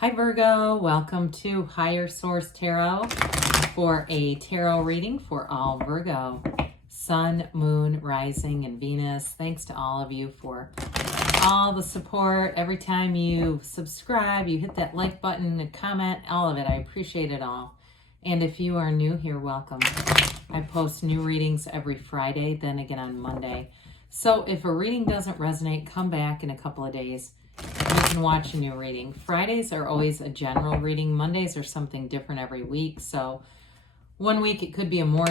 Hi Virgo, welcome to Higher Source Tarot for a tarot reading for all Virgo. Sun, Moon, Rising, and Venus. Thanks to all of you for all the support. Every time you subscribe, you hit that like button, and comment, all of it. I appreciate it all. And if you are new here, welcome. I post new readings every Friday, then again on Monday. So if a reading doesn't resonate, come back in a couple of days. You can watch a new reading. Fridays are always a general reading. Mondays are something different every week. So one week it could be a more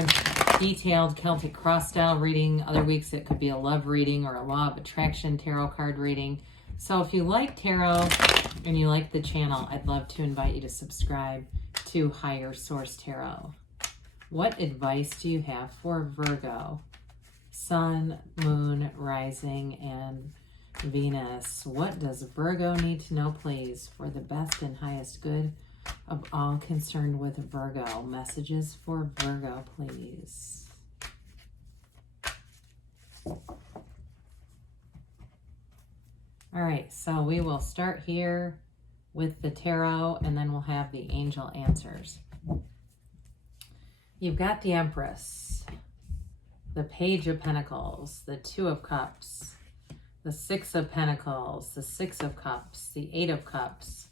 detailed Celtic cross style reading. Other weeks it could be a love reading or a law of attraction tarot card reading. So if you like tarot and you like the channel, I'd love to invite you to subscribe to Higher Source Tarot. What advice do you have for Virgo? Sun, Moon, Rising, and Venus. What does Virgo need to know, please, for the best and highest good of all concerned with Virgo? Messages for Virgo, please. All right, so we will start here with the tarot, and then we'll have the angel answers. You've got the Empress, the Page of Pentacles, the Two of Cups, the Six of Pentacles, the Six of Cups, the Eight of Cups,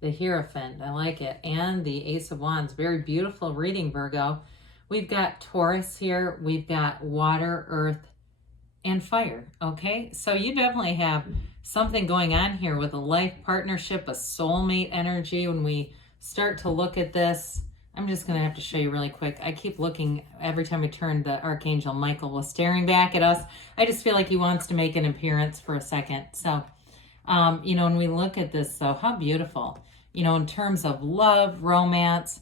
the Hierophant, I like it, and the Ace of Wands. Very beautiful reading, Virgo. We've got Taurus here. We've got water, earth, and fire, okay? So you definitely have something going on here with a life partnership, a soulmate energy. When we start to look at this, I'm just going to have to show you really quick. I keep looking every time I turn. The Archangel Michael was staring back at us. I just feel like he wants to make an appearance for a second. So, when we look at this, so how beautiful, in terms of love, romance,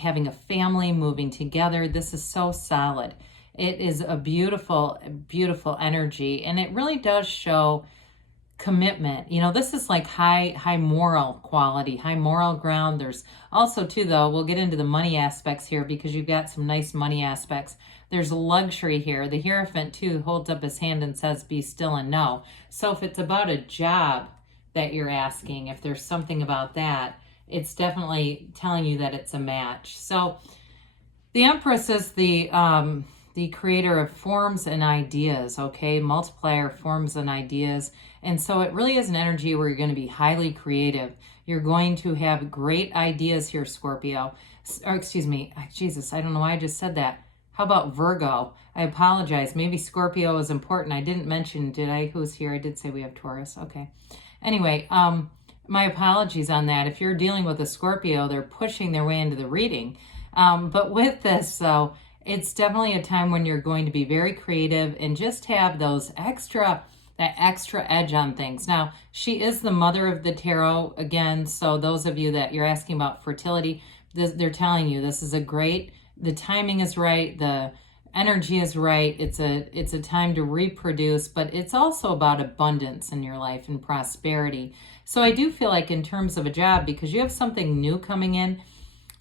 having a family, moving together, this is so solid. It is a beautiful, beautiful energy, and it really does show commitment. This is like high moral quality, high moral ground. There's also too, though, we'll get into the money aspects here because you've got some nice money aspects. There's luxury here. The Hierophant too holds up his hand and says, be still and know. So if it's about a job that you're asking, if there's something about that, it's definitely telling you that it's a match. So the Empress is the creator of forms and ideas, okay? Multiplier forms and ideas. And so it really is an energy where you're going to be highly creative. You're going to have great ideas here, Scorpio. Or excuse me, Jesus, I don't know why I just said that. How about Virgo? I apologize. Maybe Scorpio is important. I didn't mention, did I? Who's here? I did say we have Taurus. Okay. Anyway, my apologies on that. If you're dealing with a Scorpio, they're pushing their way into the reading. But with this, though, it's definitely a time when you're going to be very creative and just have that extra edge on things. Now, she is the mother of the tarot again. So those of you that you're asking about fertility, they're telling you this is the timing is right. The energy is right. It's a time to reproduce, but it's also about abundance in your life and prosperity. So I do feel like in terms of a job, because you have something new coming in,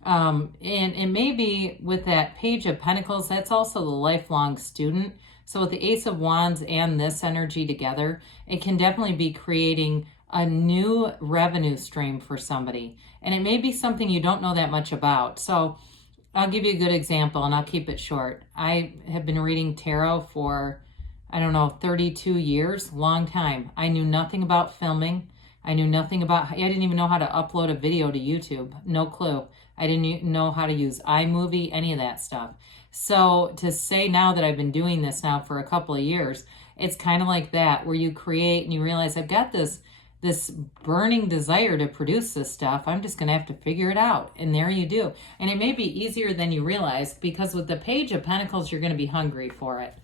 and it may be with that Page of Pentacles, that's also the lifelong student. So with the Ace of Wands and this energy together, it can definitely be creating a new revenue stream for somebody. And it may be something you don't know that much about. So I'll give you a good example and I'll keep it short. I have been reading tarot for, 32 years, long time. I knew nothing about filming. I didn't even know how to upload a video to YouTube. No clue. I didn't even know how to use iMovie, any of that stuff. So to say now that I've been doing this now for a couple of years, it's kind of like that, where you create and you realize I've got this burning desire to produce this stuff. I'm just going to have to figure it out. And there you do. And it may be easier than you realize, because with the Page of Pentacles, you're going to be hungry for it.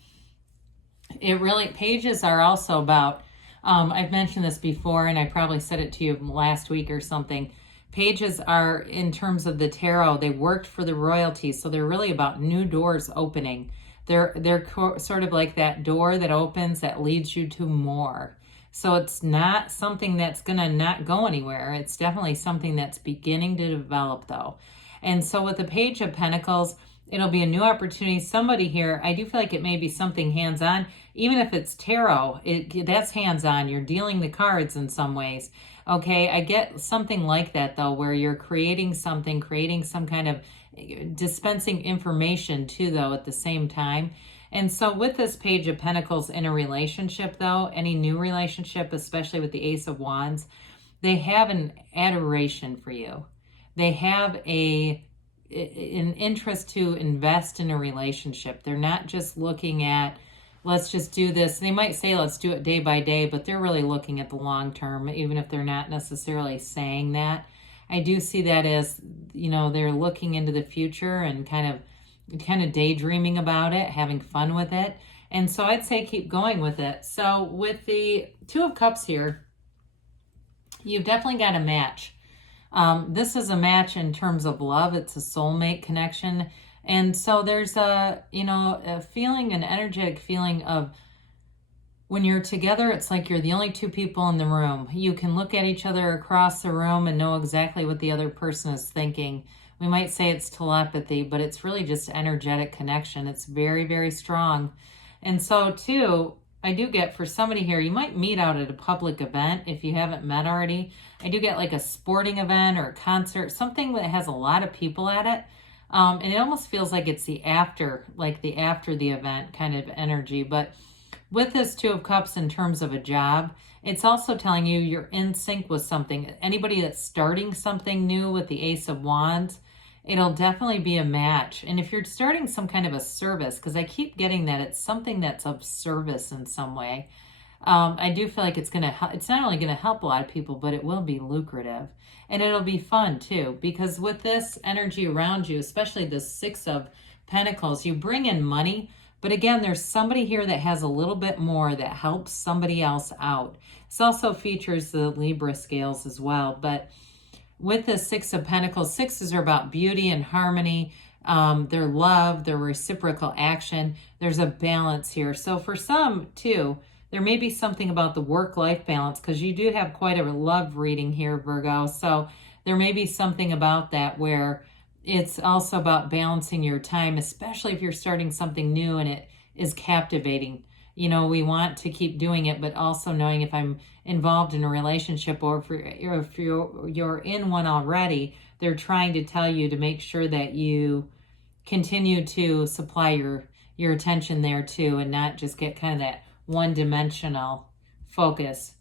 Pages are also about, I've mentioned this before, and I probably said it to you last week or something. Pages are, in terms of the tarot, they worked for the royalty, so they're really about new doors opening. They're sort of like that door that opens that leads you to more. So it's not something that's going to not go anywhere. It's definitely something that's beginning to develop, though. And so with the Page of Pentacles, it'll be a new opportunity. Somebody here, I do feel like it may be something hands-on. Even if it's tarot, that's hands-on. You're dealing the cards in some ways. Okay, I get something like that though, where you're creating something, creating some kind of dispensing information too, though, at the same time. And so with this Page of Pentacles in a relationship, though, any new relationship, especially with the Ace of Wands, they have an adoration for you. They have an interest to invest in a relationship. They're not just looking at, let's just do this. They might say, let's do it day by day, but they're really looking at the long term, even if they're not necessarily saying that. I do see that as, they're looking into the future and kind of daydreaming about it, having fun with it. And so I'd say keep going with it. So with the Two of Cups here, you've definitely got a match. This is a match in terms of love. It's a soulmate connection. And so there's a feeling, an energetic feeling of when you're together, it's like you're the only two people in the room. You can look at each other across the room and know exactly what the other person is thinking. We might say it's telepathy, but it's really just energetic connection. It's very, very strong. And so too, I do get for somebody here, you might meet out at a public event if you haven't met already. I do get like a sporting event or a concert, something that has a lot of people at it. And it almost feels like it's the after the event kind of energy. But with this Two of Cups in terms of a job, it's also telling you you're in sync with something. Anybody that's starting something new with the Ace of Wands, it'll definitely be a match. And if you're starting some kind of a service, because I keep getting that it's something that's of service in some way, I do feel like it's not only going to help a lot of people, but it will be lucrative. And it'll be fun too, because with this energy around you, especially the Six of Pentacles, you bring in money. But again, there's somebody here that has a little bit more that helps somebody else out. This also features the Libra scales as well. But with the Six of Pentacles, sixes are about beauty and harmony, their love, their reciprocal action. There's a balance here. So for some, too, there may be something about the work-life balance, because you do have quite a love reading here, Virgo. So there may be something about that where it's also about balancing your time, especially if you're starting something new and it is captivating. We want to keep doing it, but also knowing if I'm involved in a relationship or if you're in one already, they're trying to tell you to make sure that you continue to supply your attention there too, and not just get kind of that one-dimensional focus.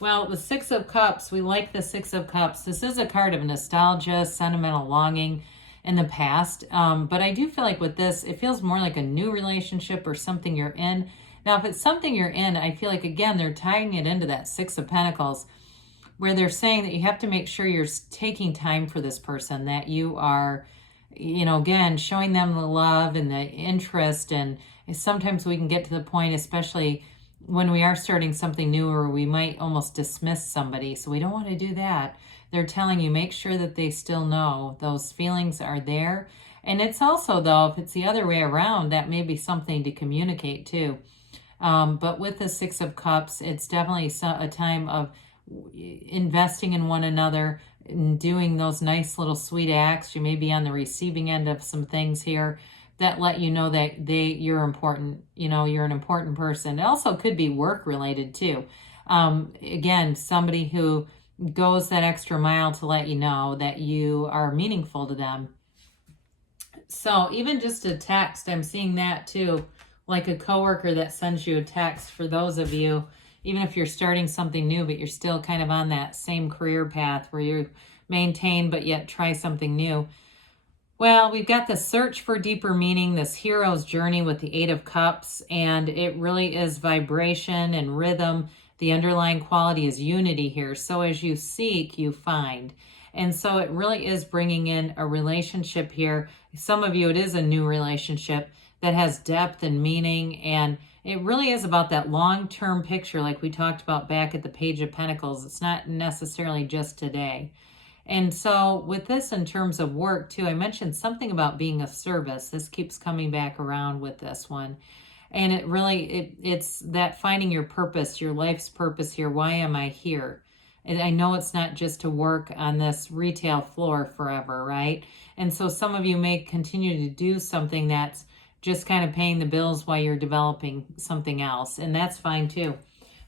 Well, the Six of Cups, we like the Six of Cups. This is a card of nostalgia, sentimental longing in the past. But I do feel like with this, it feels more like a new relationship or something you're in. Now, if it's something you're in, I feel like, again, they're tying it into that Six of Pentacles, where they're saying that you have to make sure you're taking time for this person, that you are, again, showing them the love and the interest. And sometimes we can get to the point, especially when we are starting something new, or we might almost dismiss somebody. So we don't want to do that. They're telling you, make sure that they still know those feelings are there. And it's also, though, if it's the other way around, that may be something to communicate too. But with the Six of Cups, it's definitely a time of investing in one another and doing those nice little sweet acts. You may be on the receiving end of some things here that let you know that you're important. You're an important person. It also could be work related too. Again, somebody who goes that extra mile to let you know that you are meaningful to them. So even just a text, I'm seeing that too, like a coworker that sends you a text. For those of you, even if you're starting something new, but you're still kind of on that same career path where you maintain but yet try something new. Well, we've got the search for deeper meaning, this hero's journey with the Eight of Cups, and it really is vibration and rhythm. The underlying quality is unity here. So as you seek, you find. And so it really is bringing in a relationship here. Some of you, it is a new relationship that has depth and meaning, and it really is about that long-term picture like we talked about back at the Page of Pentacles. It's not necessarily just today. And so with this in terms of work too, I mentioned something about being of service. This keeps coming back around with this one. And it really, it's that finding your purpose, your life's purpose here. Why am I here? And I know it's not just to work on this retail floor forever, right? And so some of you may continue to do something that's just kind of paying the bills while you're developing something else. And that's fine too.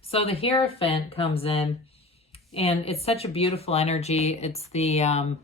So the Hierophant comes in. And it's such a beautiful energy. It's the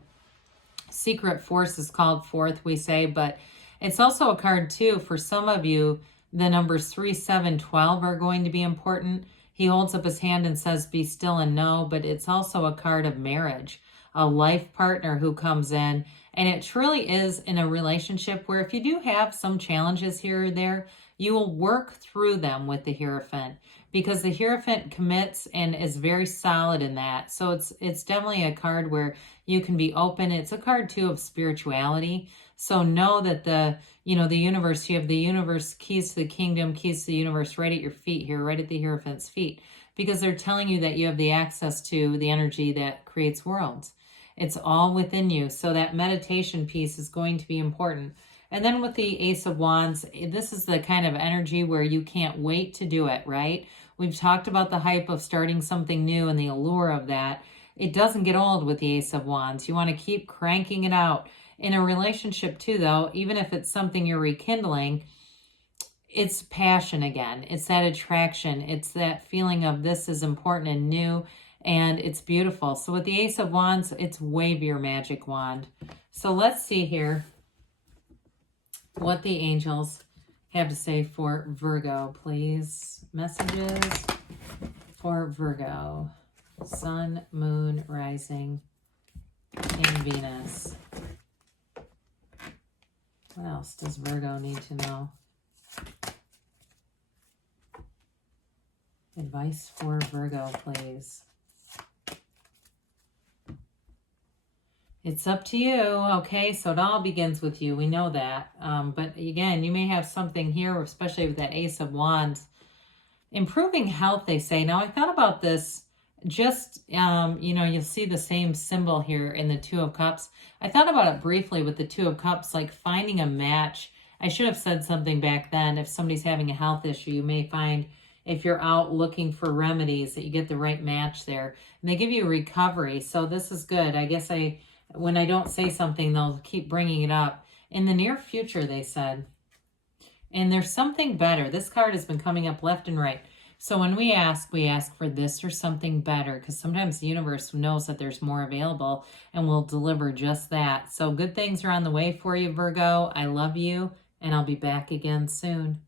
secret force is called forth, we say, but it's also a card too. For some of you, the numbers 3, 7, 12 are going to be important. He holds up his hand and says, be still and know, but it's also a card of marriage, a life partner who comes in. And it truly is in a relationship where if you do have some challenges here or there, you will work through them with the Hierophant, because the Hierophant commits and is very solid in that. So it's definitely a card where you can be open. It's a card too of spirituality. So know that the universe, you have the universe, keys to the kingdom, keys to the universe right at your feet here, right at the Hierophant's feet, because they're telling you that you have the access to the energy that creates worlds. It's all within you. So that meditation piece is going to be important. And then with the Ace of Wands, this is the kind of energy where you can't wait to do it, right? We've talked about the hype of starting something new and the allure of that. It doesn't get old with the Ace of Wands. You want to keep cranking it out. In a relationship too, though, even if it's something you're rekindling, it's passion again. It's that attraction. It's that feeling of this is important and new, and it's beautiful. So with the Ace of Wands, it's wave your magic wand. So let's see here what the angels have to say for Virgo, please. Messages for Virgo. Sun, moon, rising, and Venus. What else does Virgo need to know? Advice for Virgo, please. It's up to you, okay? So it all begins with you. We know that. But again, you may have something here, especially with that Ace of Wands. Improving health, they say. Now, I thought about this just, you'll see the same symbol here in the Two of Cups. I thought about it briefly with the Two of Cups, like finding a match. I should have said something back then. If somebody's having a health issue, you may find, if you're out looking for remedies, that you get the right match there. And they give you recovery. So this is good. I guess when I don't say something, they'll keep bringing it up. In the near future, they said. And there's something better. This card has been coming up left and right. So when we ask for this or something better, because sometimes the universe knows that there's more available and will deliver just that. So good things are on the way for you, Virgo. I love you, and I'll be back again soon.